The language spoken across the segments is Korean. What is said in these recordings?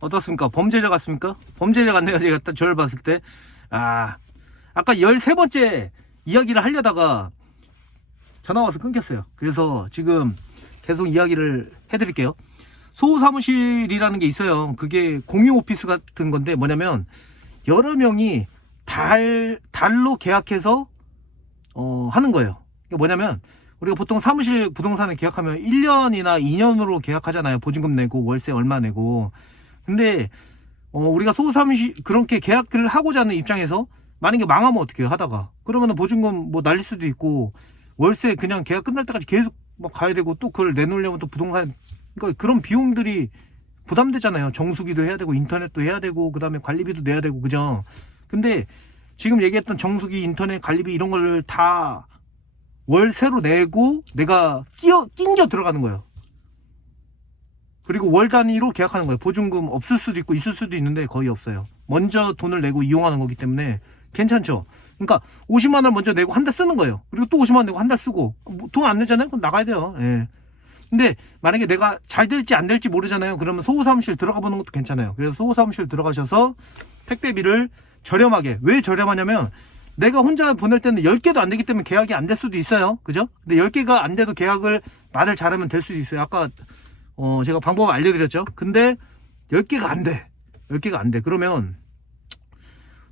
어떻습니까? 범죄자 같습니까? 범죄자 같네요. 제가 딱 저를 봤을 때. 아, 아까 13번째 이야기를 하려다가 전화 와서 끊겼어요. 그래서 지금 계속 이야기를 해드릴게요. 소사무실이라는 게 있어요. 그게 공유 오피스 같은 건데 뭐냐면 여러 명이 달, 달로 계약해서 어, 하는 거예요. 그게 뭐냐면 우리가 보통 사무실 부동산을 계약하면 1년이나 2년으로 계약하잖아요. 보증금 내고 월세 얼마 내고. 근데 어, 우리가 소사무실 그렇게 계약을 하고자 하는 입장에서 만약에 망하면 어떻게 해요? 하다가 그러면 보증금 뭐 날릴 수도 있고 월세 그냥 계약 끝날 때까지 계속 막 가야 되고 또 그걸 내놓으려면 또 부동산 그러니까 그런 비용들이 부담되잖아요. 정수기도 해야 되고 인터넷도 해야 되고 그 다음에 관리비도 내야 되고 그죠? 근데 지금 얘기했던 정수기, 인터넷, 관리비 이런 걸 다 월세로 내고 내가 끼어 낑겨 들어가는 거예요. 그리고 월 단위로 계약하는 거예요. 보증금 없을 수도 있고 있을 수도 있는데 거의 없어요. 먼저 돈을 내고 이용하는 거기 때문에 괜찮죠. 그러니까 50만 원을 먼저 내고 한 달 쓰는 거예요. 그리고 또 50만 원 내고 한 달 쓰고 뭐 돈안 내잖아요. 그럼 나가야 돼요. 예. 근데 만약에 내가 잘 될지 안 될지 모르잖아요. 그러면 소호 사무실 들어가 보는 것도 괜찮아요. 그래서 소호 사무실 들어가셔서 택배비를 저렴하게 왜 저렴하냐면 내가 혼자 보낼 때는 10개도 안 되기 때문에 계약이 안 될 수도 있어요. 그죠? 근데 10개가 안 돼도 계약을 말을 잘하면 될 수도 있어요. 아까 어 제가 방법 알려드렸죠. 근데 10개가 안 돼. 10개가 안 돼. 그러면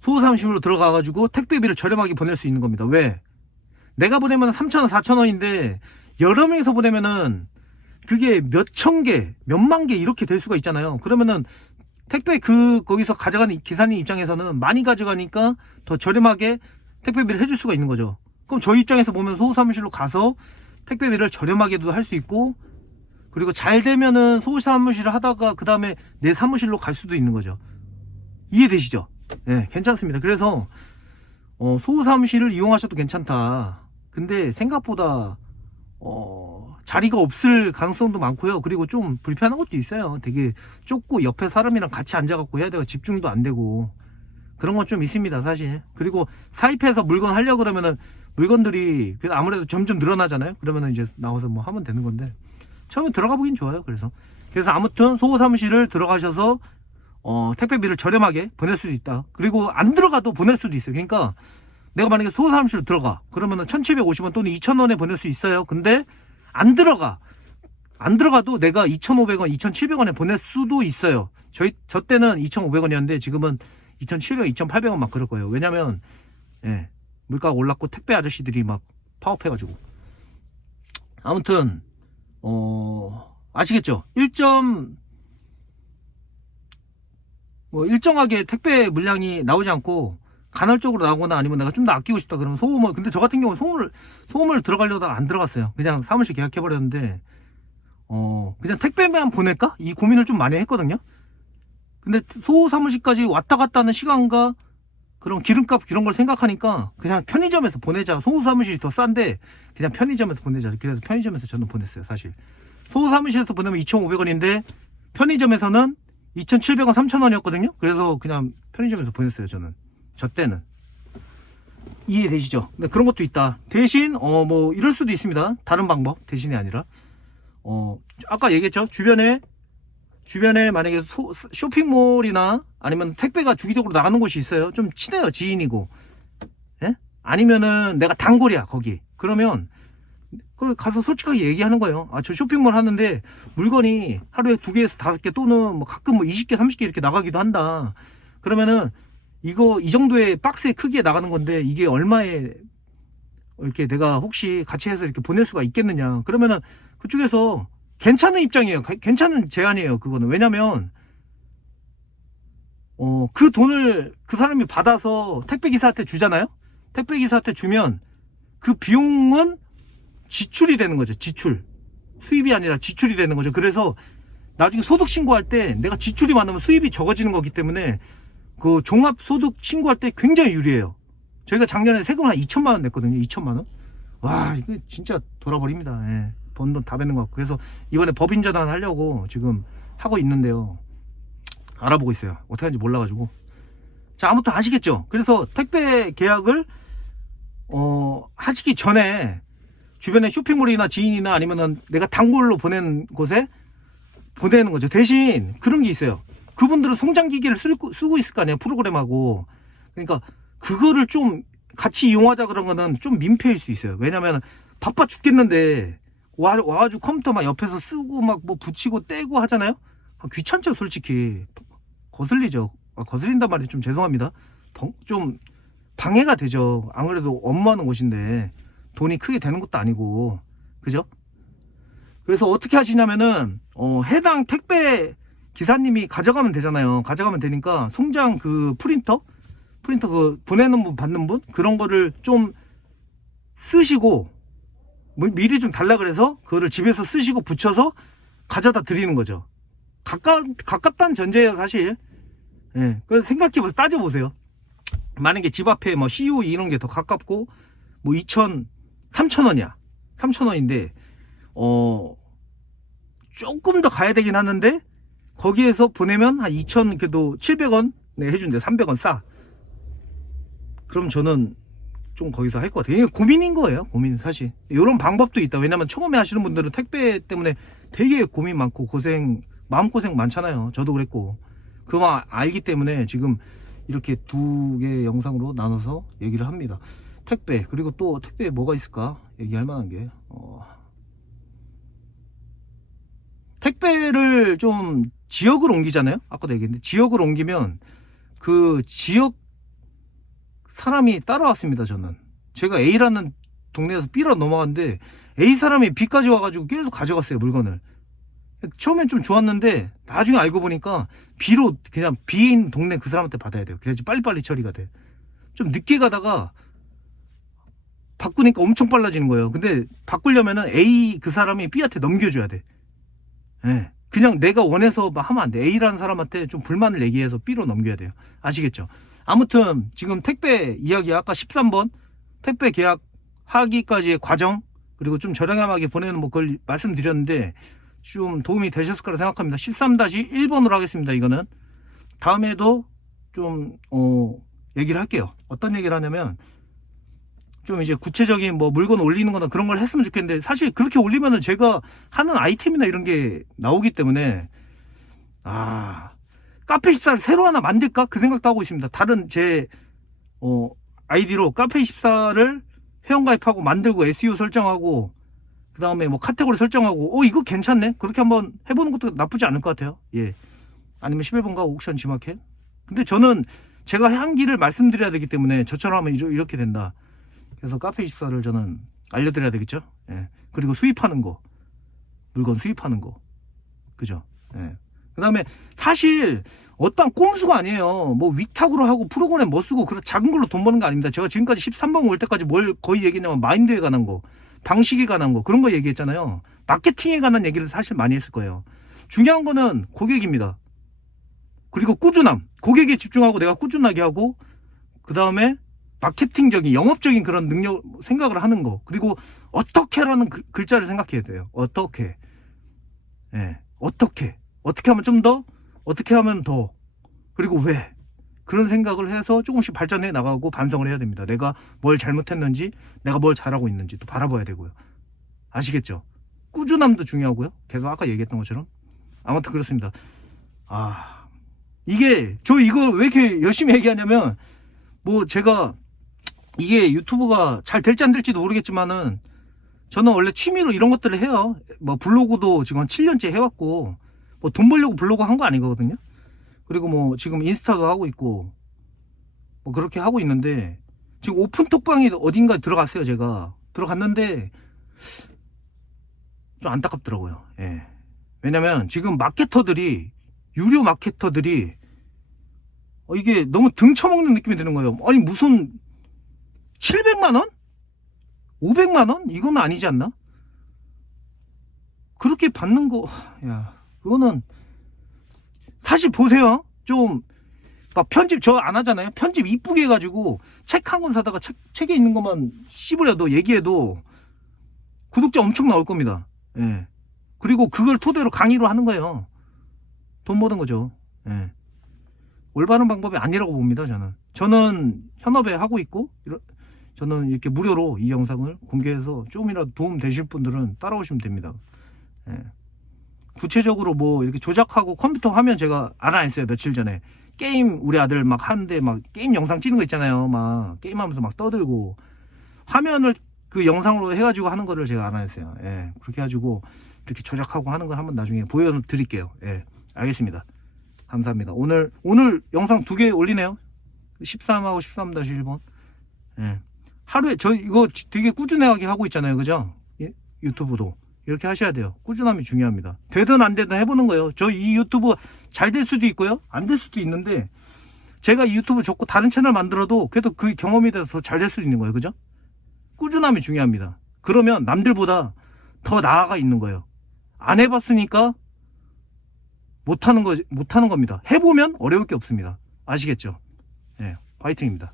소호사무실로 들어가가지고 택배비를 저렴하게 보낼 수 있는 겁니다. 왜? 내가 보내면 3,000원, 4,000원인데 여러 명이서 보내면은 그게 몇 천 개, 몇만 개 이렇게 될 수가 있잖아요. 그러면은 택배 그 거기서 가져가는 기사님 입장에서는 많이 가져가니까 더 저렴하게 택배비를 해줄 수가 있는 거죠. 그럼 저희 입장에서 보면 소사무실로 가서 택배비를 저렴하게도 할 수 있고 그리고 잘 되면은 소사무실을 하다가 그 다음에 내 사무실로 갈 수도 있는 거죠. 이해되시죠? 네, 괜찮습니다. 그래서 어, 소사무실을 이용하셔도 괜찮다. 근데 생각보다 어, 자리가 없을 가능성도 많고요. 그리고 좀 불편한 것도 있어요. 되게 좁고 옆에 사람이랑 같이 앉아갖고 해야 되고 집중도 안 되고 그런 건 좀 있습니다, 사실. 그리고 사입해서 물건 하려 고 그러면은 물건들이 아무래도 점점 늘어나잖아요. 그러면은 이제 나와서 뭐 하면 되는 건데 처음에 들어가 보긴 좋아요. 그래서 그래서 아무튼 소호 사무실을 들어가셔서 어, 택배비를 저렴하게 보낼 수도 있다. 그리고 안 들어가도 보낼 수도 있어요. 그러니까 내가 만약에 소호 사무실로 들어가 그러면은 1,750원 또는 2,000원에 보낼 수 있어요. 근데 안 들어가. 안 들어가도 내가 2,500원, 2,700원에 보낼 수도 있어요. 저희 저 때는 2,500원이었는데 지금은 2,700원, 2,800원 막 그럴 거예요. 왜냐면 예. 물가가 올랐고 택배 아저씨들이 막 파업해 가지고 아무튼 어 아시겠죠? 1점 뭐 일정하게 택배 물량이 나오지 않고 간헐적으로 나오거나 아니면 내가 좀 더 아끼고 싶다 그러면 소음을 근데 저 같은 경우는 소음을 소음을 들어가려다가 안 들어갔어요. 그냥 사무실 계약해 버렸는데 어 그냥 택배만 보낼까 이 고민을 좀 많이 했거든요. 근데 소 사무실까지 왔다 갔다 하는 시간과 그런 기름값 이런 걸 생각하니까 그냥 편의점에서 보내자. 소 사무실이 더 싼데 그냥 편의점에서 보내자. 그래서 편의점에서 저는 보냈어요, 사실. 소 사무실에서 보내면 2,500원인데 편의점에서는 2,700원, 3,000원이었거든요. 그래서 그냥 편의점에서 보냈어요, 저는. 저 때는. 이해되시죠? 근데 그런 것도 있다. 대신 어 뭐 이럴 수도 있습니다. 다른 방법 대신이 아니라 어 아까 얘기했죠. 주변에 주변에 만약에 소- 쇼핑몰이나 아니면 택배가 주기적으로 나가는 곳이 있어요. 좀 친해요, 지인이고. 예? 아니면은 내가 단골이야, 거기. 그러면 그 가서 솔직하게 얘기하는 거예요. 아, 저 쇼핑몰 하는데 물건이 하루에 두 개에서 다섯 개 또는 뭐 가끔 뭐 20개, 30개 이렇게 나가기도 한다. 그러면은 이거 이 정도의 박스의 크기에 나가는 건데 이게 얼마에 이렇게 내가 혹시 같이 해서 이렇게 보낼 수가 있겠느냐. 그러면은 그쪽에서 괜찮은 입장이에요. 가- 괜찮은 제안이에요. 그거는. 왜냐면, 어, 그 돈을 그 사람이 받아서 택배 기사한테 주잖아요? 택배 기사한테 주면 그 비용은 지출이 되는 거죠. 지출. 수입이 아니라 지출이 되는 거죠. 그래서 나중에 소득 신고할 때 내가 지출이 많으면 수입이 적어지는 거기 때문에 그 종합 소득 신고할 때 굉장히 유리해요. 저희가 작년에 세금 한 2천만 원 냈거든요. 2천만 원. 와, 이거 진짜 돌아버립니다. 예. 번 돈 다 뱉는 것 같고. 그래서 이번에 법인 전환 하려고 지금 하고 있는데요. 알아보고 있어요. 어떻게 하는지 몰라가지고. 자, 아무튼 아시겠죠? 그래서 택배 계약을, 어, 하시기 전에 주변에 쇼핑몰이나 지인이나 아니면은 내가 단골로 보낸 곳에 보내는 거죠. 대신 그런 게 있어요. 그분들은 송장기기를 쓰고, 쓰고 있을 거 아니에요 프로그램하고 그러니까 그거를 좀 같이 이용하자 그런 거는 좀 민폐일 수 있어요 왜냐면 바빠 죽겠는데 와, 와가지고 컴퓨터 막 옆에서 쓰고 막 뭐 붙이고 떼고 하잖아요? 아, 귀찮죠 솔직히. 거슬리죠. 아, 거슬린단 말이 좀 죄송합니다. 덩- 좀 방해가 되죠. 아무래도 업무하는 곳인데 돈이 크게 되는 것도 아니고. 그죠? 그래서 어떻게 하시냐면은 어, 해당 택배 기사님이 가져가면 되잖아요. 가져가면 되니까 송장 그 프린터? 프린터 그 보내는 분 받는 분? 그런 거를 좀 쓰시고 뭐 미리 좀 달라 그래서 그거를 집에서 쓰시고 붙여서 가져다 드리는 거죠. 가까 가깝다는 전제예요 사실. 예. 그 생각해 보세요. 따져 보세요. 만약에 집 앞에 뭐 CU 이런 게 더 가깝고 뭐 2천 3천 원이야. 3천 원인데 어 조금 더 가야 되긴 하는데 거기에서 보내면 한 2천 그래도 700원 네, 해준대 300원 싸 그럼 저는 좀 거기서 할 것 같아요. 이게 고민인 거예요 고민 사실. 이런 방법도 있다. 왜냐면 처음에 하시는 분들은 택배 때문에 되게 고민 많고 고생 마음고생 많잖아요. 저도 그랬고. 그만 알기 때문에 지금 이렇게 두개 영상으로 나눠서 얘기를 합니다. 택배 그리고 또 택배에 뭐가 있을까 얘기할 만한 게 어, 택배를 좀 지역을 옮기잖아요. 아까도 얘기했는데 지역을 옮기면 그 지역 사람이 따라왔습니다. 저는 제가 A라는 동네에서 B로 넘어갔는데 A 사람이 B까지 와가지고 계속 가져갔어요 물건을. 처음엔 좀 좋았는데 나중에 알고 보니까 B로 그냥 있는 동네 그 사람한테 받아야 돼요. 그래야지 빨리빨리 처리가 돼. 좀 늦게 가다가 바꾸니까 엄청 빨라지는 거예요. 근데 바꾸려면은 A 그 사람이 B한테 넘겨줘야 돼. 예. 그냥 내가 원해서 막 하면 안 돼. A라는 사람한테 좀 불만을 얘기해서 B로 넘겨야 돼요. 아시겠죠? 아무튼 지금 택배 이야기 아까 13번 택배 계약 하기까지의 과정 그리고 좀 저렴하게 보내는 뭐 그걸 말씀드렸는데 좀 도움이 되셨을 거라 생각합니다. 13-1번으로 하겠습니다. 이거는 다음에도 좀 어, 얘기를 할게요. 어떤 얘기를 하냐면 좀 이제 구체적인 뭐 물건 올리는 거나 그런 걸 했으면 좋겠는데 사실 그렇게 올리면은 제가 하는 아이템이나 이런 게 나오기 때문에 아 카페 14를 새로 하나 만들까 그 생각도 하고 있습니다 다른 제 어, 아이디로 카페 14를 회원가입하고 만들고 SEO 설정하고 그 다음에 뭐 카테고리 설정하고 어 이거 괜찮네 그렇게 한번 해보는 것도 나쁘지 않을 것 같아요 예 아니면 11번가 옥션 지마켓 근데 저는 제가 향기를 말씀드려야 되기 때문에 저처럼 하면 이렇게 된다 그래서 카페 24를 저는 알려드려야 되겠죠. 예. 그리고 수입하는 거. 물건 수입하는 거. 그죠. 예. 그 다음에 사실 어떤 꼼수가 아니에요. 뭐 위탁으로 하고 프로그램 뭐 쓰고 그런 작은 걸로 돈 버는 거 아닙니다. 제가 지금까지 13번 올 때까지 뭘 거의 얘기했냐면 마인드에 관한 거, 방식에 관한 거 그런 거 얘기했잖아요. 마케팅에 관한 얘기를 사실 많이 했을 거예요. 중요한 거는 고객입니다. 그리고 꾸준함. 고객에 집중하고 내가 꾸준하게 하고 그 다음에 마케팅적인 영업적인 그런 능력 생각을 하는 거 그리고 어떻게라는 글- 글자를 생각해야 돼요 어떻게 예 어떻게 어떻게 하면 좀 더? 어떻게 하면 더? 그리고 왜? 그런 생각을 해서 조금씩 발전해 나가고 반성을 해야 됩니다. 내가 뭘 잘못했는지 내가 뭘 잘하고 있는지 또 바라봐야 되고요. 아시겠죠? 꾸준함도 중요하고요. 계속 아까 얘기했던 것처럼. 아무튼 그렇습니다. 아 이게 저 이거 왜 이렇게 열심히 얘기하냐면 뭐 제가 이게 유튜브가 잘 될지 안 될지도 모르겠지만은 저는 원래 취미로 이런 것들을 해요. 뭐 블로그도 지금 한 7년째 해왔고 뭐 돈 벌려고 블로그 한 거 아니거든요. 그리고 뭐 지금 인스타도 하고 있고 뭐 그렇게 하고 있는데 지금 오픈 톡방이 어딘가에 들어갔어요. 제가 들어갔는데 좀 안타깝더라고요. 예. 왜냐면 지금 마케터들이 유료 마케터들이 어, 이게 너무 등쳐먹는 느낌이 드는 거예요. 아니 무슨 700만 원? 500만 원? 이건 아니지 않나? 그렇게 받는 거, 하, 야, 그거는 사실 보세요. 좀 막 편집 저 안 하잖아요. 편집 이쁘게 해가지고 책 한 권 사다가 책, 책에 있는 것만 씹으려도 얘기해도 구독자 엄청 나올 겁니다. 예. 그리고 그걸 토대로 강의로 하는 거예요. 돈 버는 거죠. 예. 올바른 방법이 아니라고 봅니다. 저는 저는 현업에 하고 있고 이러- 저는 이렇게 무료로 이 영상을 공개해서 조금이라도 도움 되실 분들은 따라오시면 됩니다. 예. 구체적으로 뭐 이렇게 조작하고 컴퓨터 화면 제가 알아냈어요 며칠 전에. 게임 우리 아들 막 하는데 막 게임 영상 찍는 거 있잖아요 막. 게임하면서 막 떠들고. 화면을 그 영상으로 해가지고 하는 거를 제가 알아냈어요. 예. 그렇게 해가지고 이렇게 조작하고 하는 걸 한번 나중에 보여드릴게요. 예. 알겠습니다. 감사합니다. 오늘 오늘 영상 두 개 올리네요? 13하고 13-1번. 예. 하루에 저 이거 되게 꾸준하게 하고 있잖아요. 그죠? 예? 유튜브도 이렇게 하셔야 돼요. 꾸준함이 중요합니다. 되든 안 되든 해보는 거예요. 저 이 유튜브 잘 될 수도 있고요. 안 될 수도 있는데 제가 이 유튜브 접고 다른 채널 만들어도 그래도 그 경험이 돼서 잘 될 수도 있는 거예요. 그죠? 꾸준함이 중요합니다. 그러면 남들보다 더 나아가 있는 거예요. 안 해봤으니까 못하는 거, 못하는 겁니다. 해보면 어려울 게 없습니다. 아시겠죠? 예, 화이팅입니다.